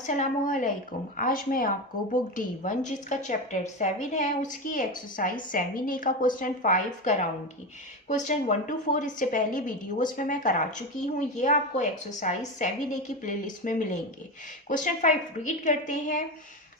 अस्सलामुअलैकुम। आज मैं आपको बुक D1 जिसका चैप्टर 7 है उसकी एक्सरसाइज 7A का क्वेश्चन 5 कराऊंगी। क्वेश्चन 1 to 4 इससे पहली वीडियोस में मैं करा चुकी हूँ। ये आपको एक्सरसाइज 7A की प्लेलिस्ट में मिलेंगे। क्वेश्चन 5 रीड करते हैं।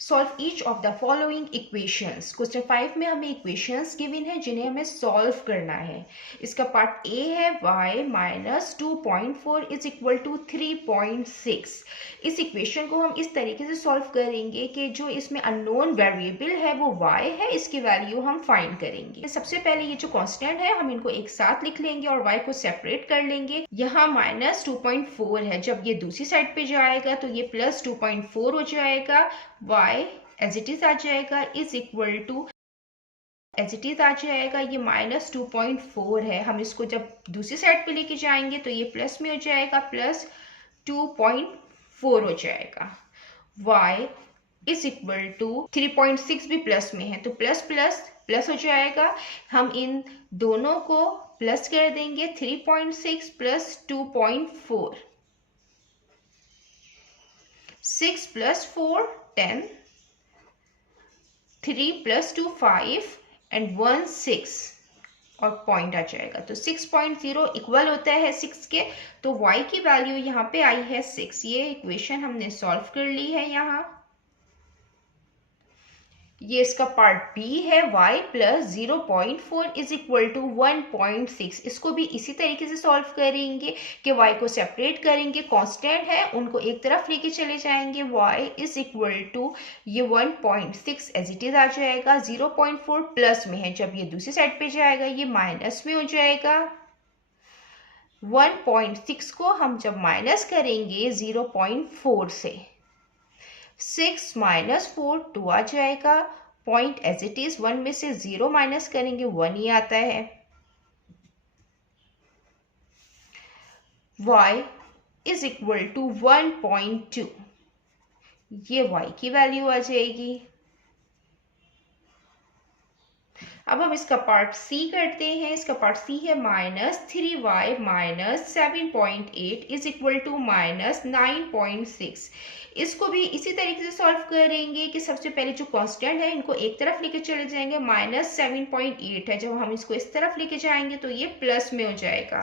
Solve each of the following equations. Question 5 में हमें इक्वेशंस गिवन है जिन्हें हमें सॉल्व करना है। इसका पार्ट ए है y minus 2.4 is equal to 3.6। इस इक्वेशन को हम इस तरीके से सॉल्व करेंगे कि जो इसमें अननोन वेरिएबल है वो y है, इसकी वैल्यू हम फाइंड करेंगे। सबसे पहले ये जो कांस्टेंट है हम इनको एक साथ लिख लेंगे और y को सेपरेट कर लेंगे। यहाँ माइनस 2.4 है, जब ये दूसरी साइड पे जाएगा तो ये प्लस 2.4 हो जाएगा। y एज इट इज आ जाएगा is equal to as it is आ जाएगा। ये माइनस 2.4 है, हम इसको जब दूसरी साइड पे लेके जाएंगे तो ये प्लस में हो जाएगा, प्लस 2.4 हो जाएगा। y इज इक्वल टू 3.6 भी प्लस में है तो प्लस प्लस प्लस हो जाएगा। हम इन दोनों को प्लस कर देंगे। 3.6 प्लस 2.4, 6 प्लस 4 10, 3 प्लस 2 5 एंड 1 6 और पॉइंट आ जाएगा। तो 6.0 इक्वल होता है 6 के, तो y की वैल्यू यहाँ पे आई है 6। ये इक्वेशन हमने सॉल्व कर ली है। यहाँ ये इसका पार्ट बी है। y plus 0.4 is equal to 1.6। इसको भी इसी तरीके से सॉल्व करेंगे कि y को सेपरेट करेंगे, कांस्टेंट है उनको एक तरफ लेके चले जाएंगे। y इज इक्वल टू ये 1.6 एज इट इज आ जाएगा। 0.4 प्लस में है, जब ये दूसरी साइड पे जाएगा ये माइनस में हो जाएगा। 1.6 को हम जब माइनस करेंगे 0.4 से, 6 माइनस 4 2 आ जाएगा। पॉइंट एज इट इज, 1 में से 0 माइनस करेंगे 1 ही आता है। y इज इक्वल टू 1.2, ये y की वैल्यू आ जाएगी। अब हम इसका पार्ट सी करते हैं। इसका पार्ट सी है minus 3y minus 7.8 is equal to minus 9.6। इसको भी इसी तरीके से सॉल्व करेंगे कि सबसे पहले जो कांस्टेंट है इनको एक तरफ लेके चले जाएंगे। माइनस 7.8 है, जब हम इसको इस तरफ लेके जाएंगे तो ये प्लस में हो जाएगा।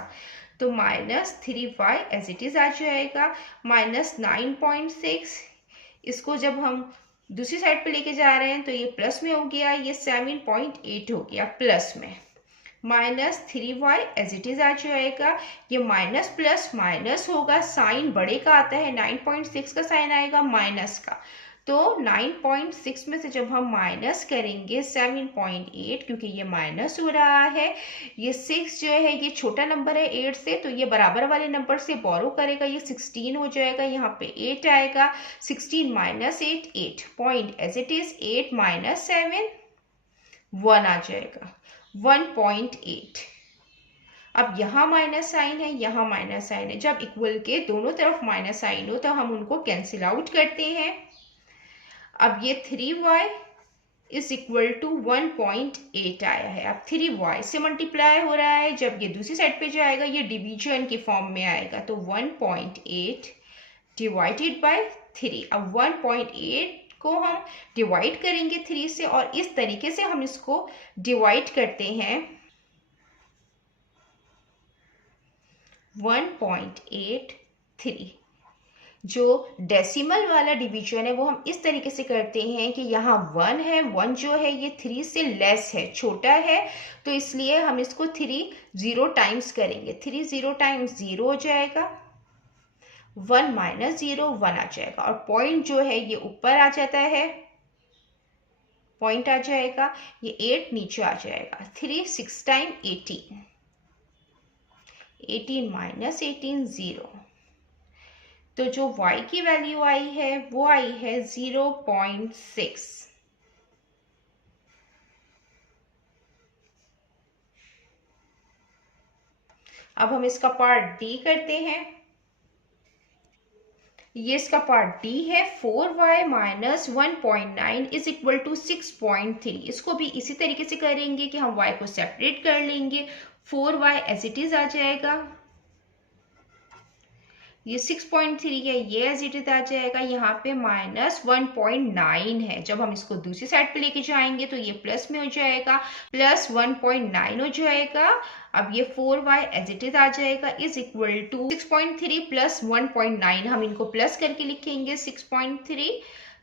तो minus 3y as it is आ जाएगा। माइनस 9.6, इसको जब हम दूसरी साइड पे लेके जा रहे हैं तो ये प्लस में हो गया, ये 7.8 हो गया प्लस में। Minus 3y as it is आ जाएगा। ये माइनस प्लस माइनस होगा, साइन बड़े का आता है, 9.6 का साइन आएगा माइनस का। तो 9.6 में से जब हम माइनस करेंगे 7.8, क्योंकि ये माइनस हो रहा है, ये 6 जो है ये छोटा नंबर है 8 से, तो ये बराबर वाले नंबर से बोरो करेगा, ये 16 हो जाएगा। यहाँ पे 8 आएगा। 16 minus 8 8, point as it is 8 minus 7 1 आ जाएगा, 1.8। अब यहाँ माइनस साइन है, यहाँ माइनस साइन है। जब इक्वल के दोनों तरफ माइनस साइन हो तो हम उनको कैंसिल आउट करते हैं। अब ये 3y इज इक्वल टू 1.8 आया है। अब 3y से मल्टीप्लाई हो रहा है, जब ये दूसरी साइड पे जाएगा ये डिवीजन की फॉर्म में आएगा। तो 1.8 डिवाइडेड बाय 3। अब 1.8 को हम डिवाइड करेंगे 3 से, और इस तरीके से हम इसको डिवाइड करते हैं। 1.83 जो डेसिमल वाला डिवीजन है वो हम इस तरीके से करते हैं कि यहाँ 1 है, 1 जो है ये 3 से लेस है, छोटा है, तो इसलिए हम इसको 3 0 टाइम्स करेंगे। 3 0 टाइम्स 0 हो जाएगा। 1 माइनस 0 1 आ जाएगा, और पॉइंट जो है ये ऊपर आ जाता है, पॉइंट आ जाएगा। ये 8 नीचे आ जाएगा। 3 6 टाइम 18, 18 माइनस 18 0। तो जो y की वैल्यू आई है वो आई है 0.6। अब हम इसका पार्ट डी करते हैं। ये इसका पार्ट डी है। 4y minus 1.9 is equal to 6.3। इसको भी इसी तरीके से करेंगे कि हम y को सेपरेट कर लेंगे। 4y एज इट इज आ जाएगा। ये 6.3 है, ये एज इट इज आ जाएगा। यहाँ पे -1.9 है, जब हम इसको दूसरी साइड पे लेके जाएंगे तो ये प्लस में हो जाएगा, +1.9 हो जाएगा। अब ये 4y एज इट इज आ जाएगा इज इक्वल टू 6.3 + 1.9, हम इनको प्लस करके लिखेंगे, 6.3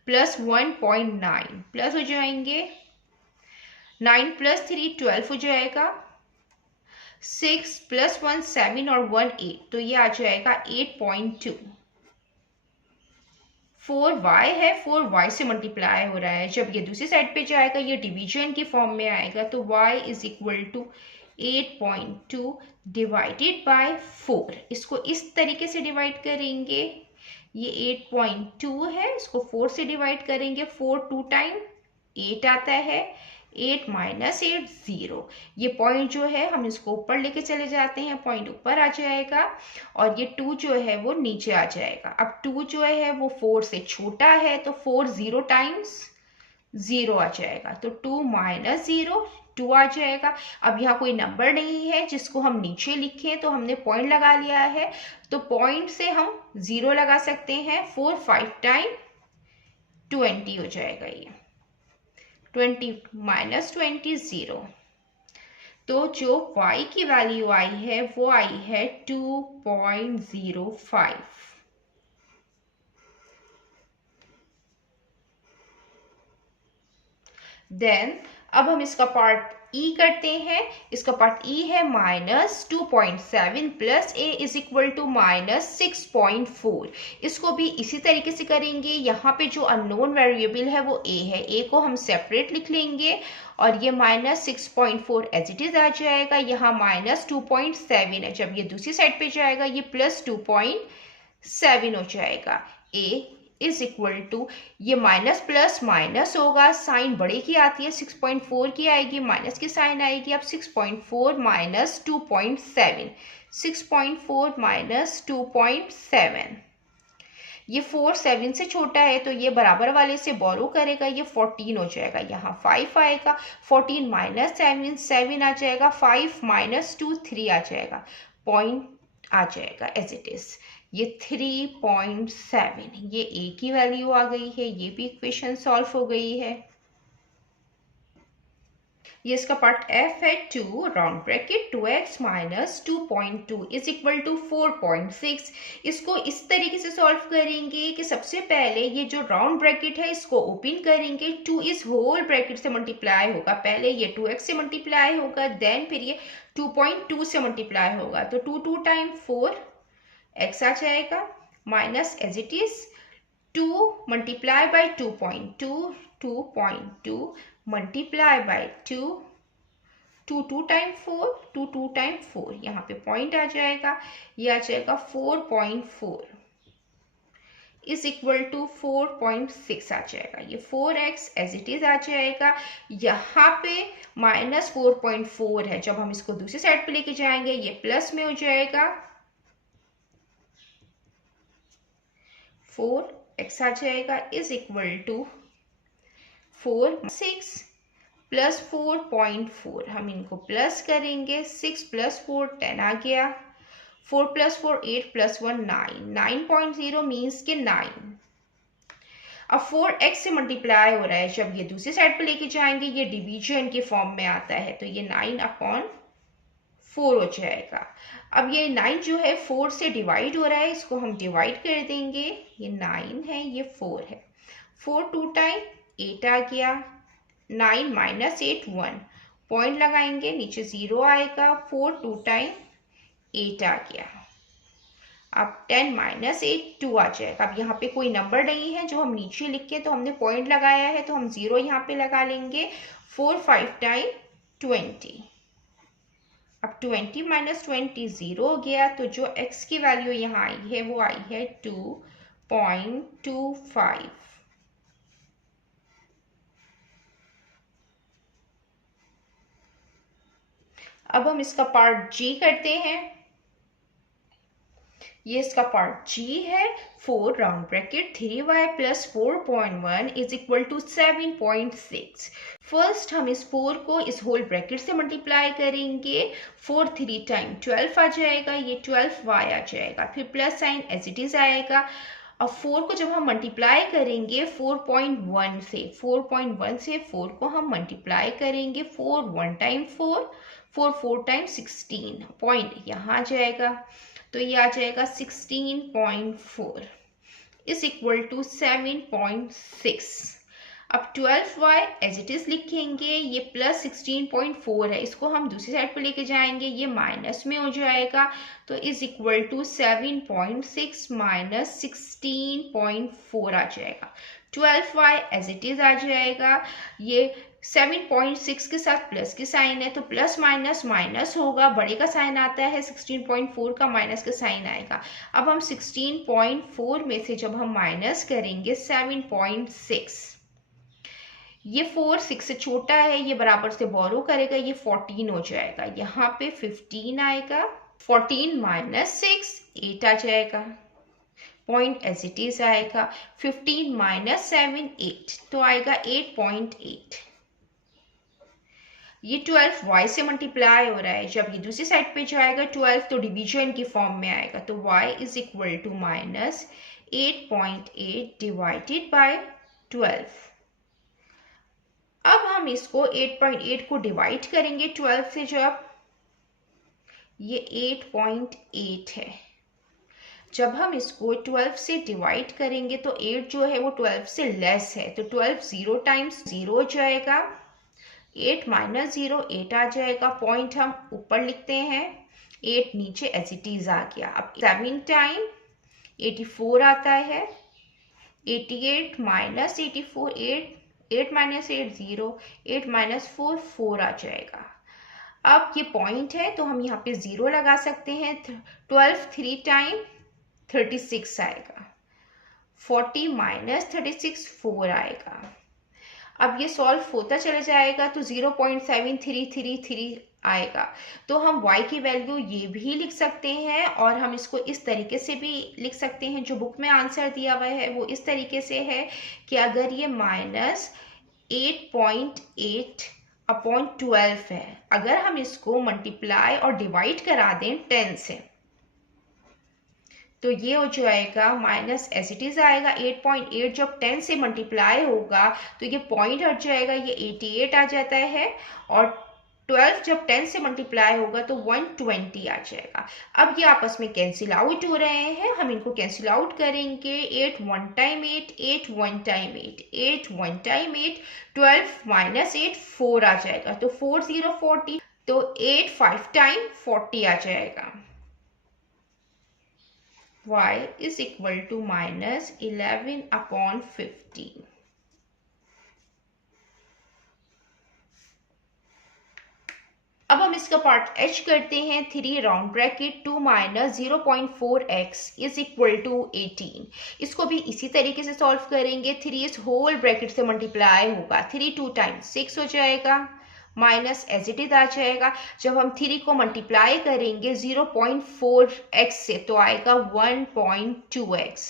+ 1.9 प्लस हो जाएंगे, 9 + 3 12 हो जाएगा, 6 + 1 7 और 1 8, तो ये आ जाएगा 8.2। 4y है, 4y से मल्टीप्लाई हो रहा है, जब ये दूसरी साइड पे जाएगा ये डिवीजन की फॉर्म में आएगा, तो y is equal to 8.2 divided by 4। इसको इस तरीके से डिवाइड करेंगे, ये 8.2 है, इसको 4 से डिवाइड करेंगे, 4 2 टाइम 8 आता है, 8 - 8 0। ये पॉइंट जो है हम इसको ऊपर लेके चले जाते हैं, पॉइंट ऊपर आ जाएगा, और ये 2 जो है वो नीचे आ जाएगा। अब 2 जो है वो 4 से छोटा है, तो 4 0 टाइम्स 0 आ जाएगा, तो 2 - 0 2 आ जाएगा। अब यहाँ कोई नंबर नहीं है जिसको हम नीचे लिखें, तो हमने पॉइंट लगा लिया है, तो पॉइंट से हम 0 लगा सकते हैं। 4 5 टाइम 20 हो जाएगा, ये 20 - 20 0। तो जो y की वैल्यू आई है वो आई है 2.05। देन अब हम इसका पार्ट ई करते हैं। इसका पार्ट ई है -2.7 + a इज इक्वल टू -6.4। इसको भी इसी तरीके से करेंगे। यहाँ पे जो अननोन वेरिएबल है वो a है, a को हम सेपरेट लिख लेंगे, और ये -6.4 एज इट इज आ जाएगा। यहाँ -2.7 है, जब ये दूसरी साइड पे जाएगा ये +2.7 हो जाएगा। a इज इक्वल टू, ये माइनस प्लस माइनस होगा, साइन बड़े की आती है, 6.4 की आएगी, माइनस की साइन आएगी। अब 6.4 - 2.7, 6.4 - 2.7, ये 4 7 से छोटा है, तो ये बराबर वाले से बोरो करेगा, ये 14 हो जाएगा। यहाँ 5 आएगा, 14 - 7 7 आ जाएगा, 5 - 2 3 आ जाएगा, पॉइंट आ जाएगा एज इट इज, ये 3.7। ये a की वैल्यू आ गई है, ये भी इक्वेशन सॉल्व हो गई है। ये इसका पार्ट f है, 2 round bracket 2x - 2.2 is equal to 4.6। इसको इस तरीके से सॉल्व करेंगे कि सबसे पहले ये जो राउंड ब्रैकेट है इसको ओपन करेंगे, 2 इस होल ब्रैकेट से मल्टीप्लाई होगा, पहले ये 2x से मल्टीप्लाई होगा, देन फिर ये 2.2 से मल्टीप्लाई होगा, तो 2 2 टाइम 4x आ जाएगा, minus as it is 2 multiply by 2.2, 2.2 multiply by 2, 2 2 time 4, 2 2 time 4, यहाँ पे पॉइंट आ जाएगा, ये आ जाएगा 4.4 इज इक्वल टू 4.6 आ जाएगा। ये 4x एज इट इज आ जाएगा। यहाँ पे -4.4 है, जब हम इसको दूसरी साइड पे लेके जाएंगे ये प्लस में हो जाएगा, 4x आ जाएगा इज इक्वल टू 4 6 + 4.4, हम इनको प्लस करेंगे, 6 + 4 10 आ गया, 4 + 4 8 + 1 9, 9.0 मीन्स के 9। अब 4x से मल्टीप्लाई हो रहा है, जब ये दूसरी साइड पे लेके जाएंगे ये डिवीजन के फॉर्म में आता है, तो ये 9/4 हो जाएगा। अब ये 9 जो है 4 से डिवाइड हो रहा है, इसको हम डिवाइड कर देंगे, ये 9 है, ये 4 है, 4 2 टाइम 8 आ गया, 9 - 8 1, पॉइंट लगाएंगे, नीचे 0 आएगा, 4 2 टाइम 8 आ गया। अब 10 - 8 2 आ जाएगा। अब यहाँ पे कोई नंबर नहीं है जो हम नीचे लिख के, तो हमने पॉइंट लगाया है, तो हम 0 यहाँ पे लगा लेंगे, 4 5 टाइम 20। अब 20 - 20 0 हो गया, तो जो x की वैल्यू यहाँ आई है वो आई है 2.25। अब हम इसका पार्ट g करते हैं। ये इसका पार्ट जी है। 4 round bracket 3y plus 4.1 is equal to 7.6। First हम इस 4 को इस होल ब्रैकेट से मल्टीप्लाई करेंगे। 4 3 टाइम 12 आ जाएगा, ये 12y आ जाएगा, फिर plus sign as it is आएगा। अब 4 को जब हम मल्टीप्लाई करेंगे 4.1 से 4 को हम मल्टीप्लाई करेंगे। 4 1 टाइम 4, 4 4 टाइम 16, पॉइंट यहाँ आ जाएगा, तो ये आ जाएगा 16.4 इज इक्वल टू 7.6। अब 12y एज इट इज लिखेंगे, ये प्लस 16.4 है, इसको हम दूसरी साइड पे लेके जाएंगे, ये माइनस में हो जाएगा, तो इज इक्वल टू 7.6 माइनस 16.4 आ जाएगा। 12y एज इट इज आ जाएगा, ये 7.6 के साथ प्लस की साइन है, तो प्लस माइनस माइनस होगा, बड़े का साइन आता है, 16.4 का माइनस का साइन आएगा। अब हम 16.4 में से जब हम माइनस करेंगे 7.6, ये 4 6 से छोटा है, ये बराबर से बोरो करेगा, ये 14 हो जाएगा, यहाँ पे 15 आएगा। 14 माइनस 6 8 आ जाएगा, पॉइंट एज इट इज आएगा। 15 माइनस 7 8, तो आएगा 8.8। ये 12y से मल्टीप्लाई हो रहा है, जब ये दूसरी साइड पे जाएगा 12 तो डिवीजन की फॉर्म में आएगा, तो y is equal to minus 8.8 divided by 12। अब हम इसको 8.8 को डिवाइड करेंगे 12 से, जब ये 8.8 है, जब हम इसको 12 से डिवाइड करेंगे तो 8 जो है वो 12 से लेस है, तो 12 0 टाइम्स 0 हो जाएगा, 8 माइनस 0 8 आ जाएगा, पॉइंट हम ऊपर लिखते हैं, 8 नीचे एज इट इज आ गया। अब 7 टाइम 84 आता है, 88 माइनस 84 8 माइनस 8 0, 8 माइनस 4 4 आ जाएगा। अब ये पॉइंट है तो हम यहाँ पे 0 लगा सकते हैं। 12 3 टाइम 36 आएगा, 40 माइनस 36 4 आएगा। अब ये सॉल्व होता चला जाएगा तो 0.7333 आएगा, तो हम y की वैल्यू ये भी लिख सकते हैं, और हम इसको इस तरीके से भी लिख सकते हैं, जो बुक में आंसर दिया हुआ है वो इस तरीके से है कि अगर ये माइनस 8.8 अपॉन 12 है, अगर हम इसको मल्टीप्लाई और डिवाइड करा दें 10 से, तो ये हो जाएगा माइनस एज इट इज आएगा। 8.8 जब 10 से मल्टीप्लाई होगा तो ये पॉइंट हट जाएगा, ये 88 आ जाता है, और 12 जब 10 से मल्टीप्लाई होगा तो 120 आ जाएगा। अब ये आपस में कैंसिल आउट हो रहे हैं, हम इनको कैंसिल आउट करेंगे। 8 1 टाइम 8, 8 1 टाइम 8, 8 1 टाइम 8, 12 माइनस 8 4 आ जाएगा, तो 4 0 40, तो 8 5 टाइम 40 आ जाएगा। y is equal to minus 11 upon 15। अब हम इसका पार्ट h करते हैं। 3 round bracket 2 minus 0.4x is equal to 18। इसको भी इसी तरीके से सॉल्व करेंगे। 3 इस होल ब्रैकेट से मल्टीप्लाई होगा, 3 2 टाइम्स 6 हो जाएगा, माइनस एज इट इज आ जाएगा। जब हम 3 को मल्टीप्लाई करेंगे 0.4x से तो आएगा 1.2x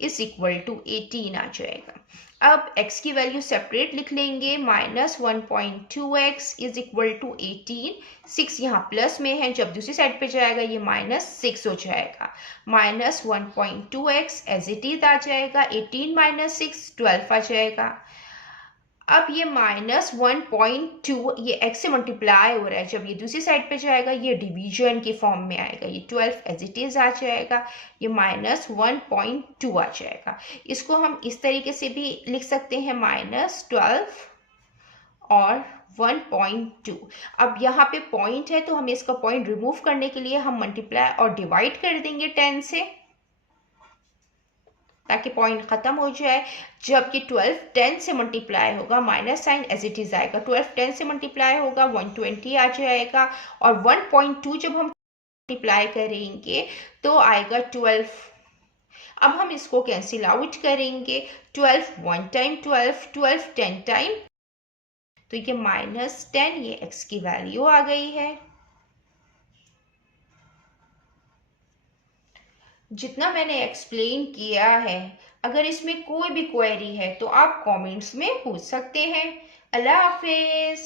इज इक्वल टू 18 आ जाएगा। अब x की वैल्यू सेपरेट लिख लेंगे, minus 1.2x is equal to 18, 6 यहाँ प्लस में है, जब दूसरी साइड पे जाएगा ये माइनस 6 हो जाएगा, minus 1.2x as it is आ जाएगा, 18 माइनस 6 12 आ जाएगा। अब ये माइनस 1.2 ये x से मल्टीप्लाई हो रहा है, जब ये दूसरी साइड पे जाएगा ये डिवीजन की फॉर्म में आएगा, ये 12 एज इट इज आ जाएगा, ये माइनस 1.2 आ जाएगा। इसको हम इस तरीके से भी लिख सकते हैं, माइनस 12 और 1.2। अब यहाँ पे पॉइंट है तो हमें इसका पॉइंट रिमूव करने के लिए हम मल्टीप्लाई और डिवाइड कर देंगे 10 से, ताकि पॉइंट खत्म हो जाए। जब कि 12 10 से मल्टीप्लाई होगा, minus sign as it is आएगा, 12 10 से मल्टीप्लाई होगा 120 आ जाएगा, और 1.2 जब हम मल्टीप्लाई करेंगे तो आएगा 12। अब हम इसको कैंसिल आउट करेंगे, 12 1 टाइम 12, 12 10 टाइम, तो ये माइनस 10, ये x की वैल्यू आ गई है। जितना मैंने एक्सप्लेन किया है, अगर इसमें कोई भी क्वेरी है तो आप कमेंट्स में पूछ सकते हैं। अल्लाह हाफिज़।